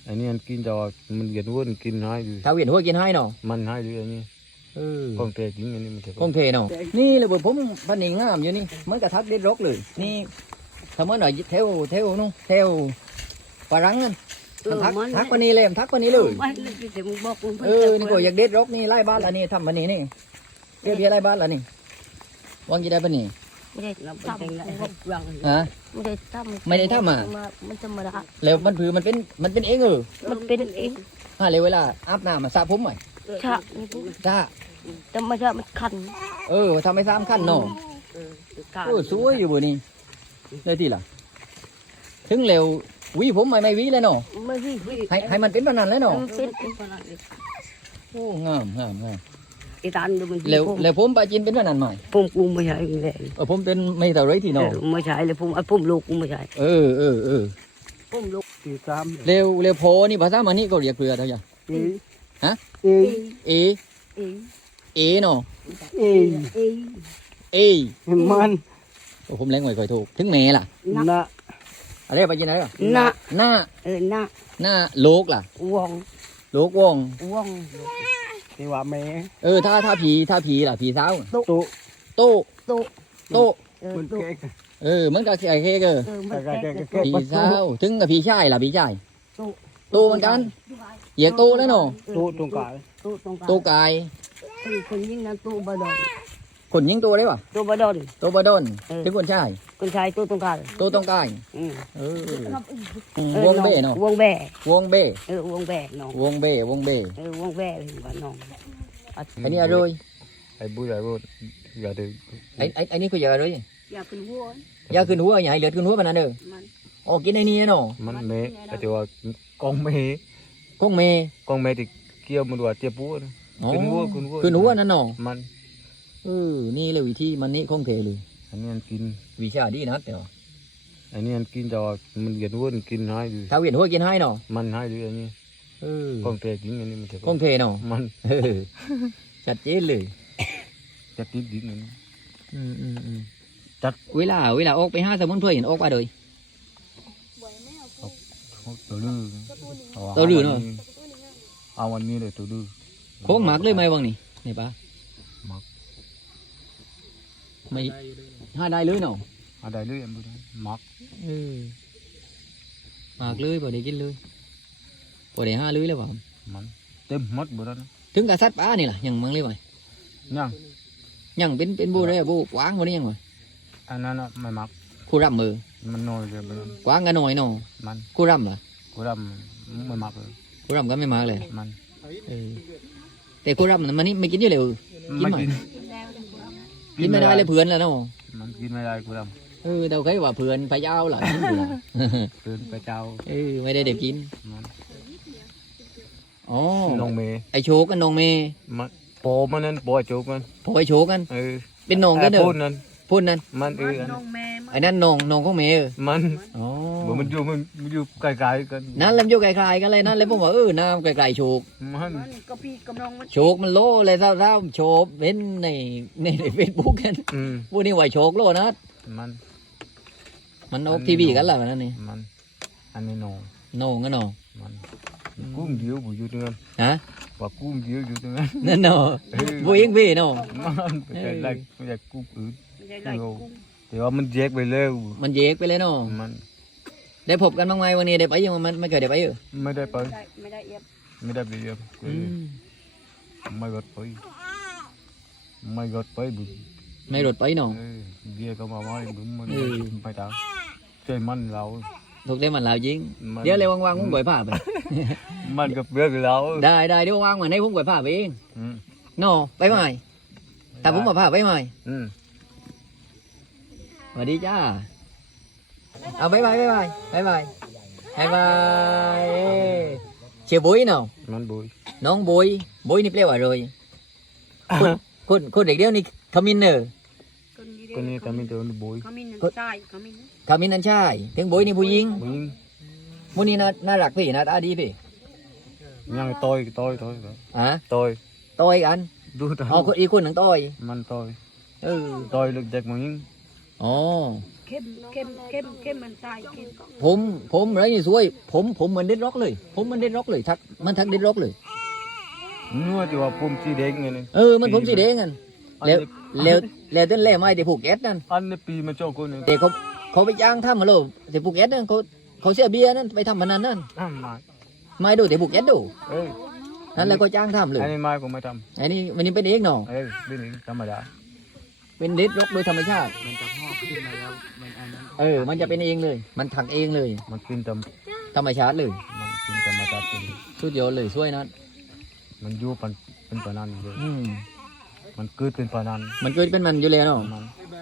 อันนี้มันกินจอมันเวียนหัวมันกินให้ดูถ้าเวียนหัวกินให้เนาะมันให้ดูอันนี้กองเตะจริงอันนี้มันคงเทเนาะนี่เลยบนผมพันนี่งามอยู่นี่เหมือนกับทักเด็ดรกเลยนี่ทำเมื่อหน่อยเทวนู่นเทวปลารังนั่นทักปนีเลยทักปนีเลยนี่ก็อยากเด็ดรกนี่ไล่บ้านละนี่ทำปนีนี่เรียบไล่บ้านละนี่วางกี่ได้ปนีไม่ได้ทำฮะไม่ได้ทำอ่ะมันธรรมดาแล้วมันผือมันเป็นเองมันเป็นเองเลยเวลาอาบน้ำมาสระผมหน่อยชะจ้าแต่ไม่ใช่มันคันทำให้ซ้ำขั้นเนาะสวยอยู่บนนี้เลยทีละถึงเร็ววิผมไม่วิเลยเนาะไม่วิให้มันเป็นแบบนั้นเลยเนาะเป็นโอ้งามไอ้ตานดูมันแล้วผมปาจินเป็นแบบนั้นไหมผมกูไม่ใช่เลยผมเป็นไม่เท่าไรที่เนาะไม่ใช่เลยผมลูกกูไม่ใช่ผมลูกตีสามเร็วโพนี่ภาษามันนี่ก็เรียกเรือเท่าไหร่ฮะเอเนาะเอมันผมแรงไว้ค่อยถูกถึงแม่ล่ะนะอะไรปาจินอะไรล่ะหน้าโลกล่ะวงโลกวงที่ว่าแม่ถ้าผีล่ะผีสาวโตมันเก๊กมันก็ไอ้เค้กผีสาวถึงกับผีชายล่ะผีชายโตเหมือนกันเหยียกโตแล้วเนาะตรงกายโตกายคนยิงนั้นตัวบดอนคนยิงโตได้ป่ะตัวบดอนถึงคนชายตัวตรงกายโตตรงกายวงเบ้เนาะวงเบ้วงเบ้น้องวงเบ้วงเบ้บ้านน้องอันนี้อะไรไอ้บุ้ยไอ้บุ้ยอย่าดื้อไอ้นี่คืออย่าอะไรอย่าขึ้นหัวอย่าขึ้นหัวอย่าให้เลือดขึ้นหัวมันนั่นกินไอ้นี่เนาะมันเมย์ไอ้ตัวกองเมย์กงเมที่เกี่ยวมันว่าเจี๊ยบปูนขึ้นหัวนั่นเนาะมันนี่เลยวิธีมันนี่คงเทเลยอันนี้มันกินวิชาดีนะแต่ว่าอันนี้มันกินจอมันเวียนหัวมันกินให้ดูถ้าเวียนหัวกินให้เนาะมันให้ดูอันนี้กองเตะจริงอันนี้มันคงเทเนาะมันชัดเจนเลยจัดติดดินอันนี้จัดเวลาออกไปหาสมุนไพรเห็นออกมาเลยตัวดื้อเนาะเอาวันนี้เลยตัวดื้อโค้งหมักเลยไหมวังนี่นี่ปะหมักไม่ห้าได้เลยเนาะห้าได้เลยอันนี้หมักหมักเลยพอได้กินเลยพอได้ห้าเลยแล้วป่ะมันเต็มหมดหมดแล้วถึงกระสัดป้านี่ล่ะยังมังเลยไหมยังเป็นบูได้บูกว้างวันนี้ยังไงอันนั้นไม่หมักคู่รำมือมันน้อยเลยกว้างกันหน่อยเนาะมันคู่รำเหรอคู่รำไม่หมักเลยคู่รำก็ไม่หมักเลยมันแต่คู่รำมันนี่ไม่กินเยอะเลยกินไหมกินไม่ได้เลยเพื่อนแล้วเนาะมันกินไม่ได้คู่รำเราเคยว่าเพื่อนไปเจ้าหรอเพื่อนไปเจ้าไม่ได้เด็กกินน้องเมย์ไอโชกกันน้องเมย์โปมันนั่นโปไอโชกกันโปไอโชกกันเป็นน้องกันเด้อพูดนั่นมันไอ้นั่นน้องของเมย์มันมันอยู่ไกลๆกันนั่นเล่มอยู่ไกลๆกันเลยนั่นเลยผมว่าน้ำไกลๆโชกมันโชกมันโลเลยเท่าโชกเป็นในเฟซบุ๊กกันพวกนี้ว่าโชกโลนะมันออกทีวีกันแล้วนั่นนี่มันอันนี้น้องกันน้องมันกุ้งเดียวอยู่ตรงนั้นว่ากุ้งเดียวอยู่ตรงนั้นนั่นเนาะบุ้ยพี่เนาะมันเป็นอะไรมันจะกุ้งอื่นแต่ว่ามันแยกไปเลยเนาะมันได้พบกันบ้างไหมวันนี้ได้ไปยังมันไม่เคยได้ไปไม่ได้ไปไม่ได้เยี่ยมไม่ได้ไปเยี่ยมไม่รถไปไม่รถไปบุไม่รถไปเนาะเดี๋ยวก็มาไม่บุมันไปตามใจมันเราถูกได้มันเราจริงเดี๋ยวเลยว่างๆผมก่อยผ้าไปมันกับเรื่องเราได้เดี๋ยวว่างๆมาให้ผมก่อยผ้าไปเองเนาะไปใหม่แต่ผมมาผ้าไปใหม่สวัสดีจ้าเอาบายเชียร์บุ้ยเนาะมันบุ้ยน้องบุ้ยนี่เปรี้ยวอะไรคนเด็กเดียวนี่ขมิ้นเนอคนนี้ขมิ้นตัวนี้บุ้ยขมิ้นนั่นใช่ถึงบุ้ยนี่ผู้หญิงมูนี่น่ารักพี่น่าตาดีพี่ยังต่อยต่อยกันดูต่อยอีกคนหนึ่งต่อยมันต่อยต่อยเด็กมึงอ๋อกิเข้มมันตายเข้มผมอะไรนี่สวยผมเหมือนเด็ดร็อกเลยผมเหมันเด็ดร็อกเลยทักมันทักเด็ดร็อกเลยนัวที่ว่าผมสีแดงไงนี่มันผมสีแดงกันแล้วต้นแร่ไม้ที่ผูกแก๊สนั่นอันนี้ปีมาโจกุนนี่แต่เขาไปจ้างทำมาเลยที่ผูกแก๊สนั่นเขาเสียเบียร์นั่นไปทำพนันนั่นทำไมไม่ดูที่ผูกแก๊สดูเอ้ยนั่นแล้วก็จ้างทำเลยอันนี้ไม่ผมไม่ทอันนี้มันนี่เป็นเองเนาะำเอ้ยนี่ธรรมดาเป็นเด็ดร็อกโดยธรรมชาติมันจะพอกขึ้นมาแล้วมันอันนั้นมันจะเป็นเองเลย มันถักเองเลยมันกินธรรมธรรมชาติเลยมันกินธรรมชาติเลยสุดยอดเลยช่วยนะมันอยู่เป็นปานันเลยอืมมันเกิดเป็นปานันมันเกิดเป็นมันอยู่แล้วเนาะมันไอ้แบบ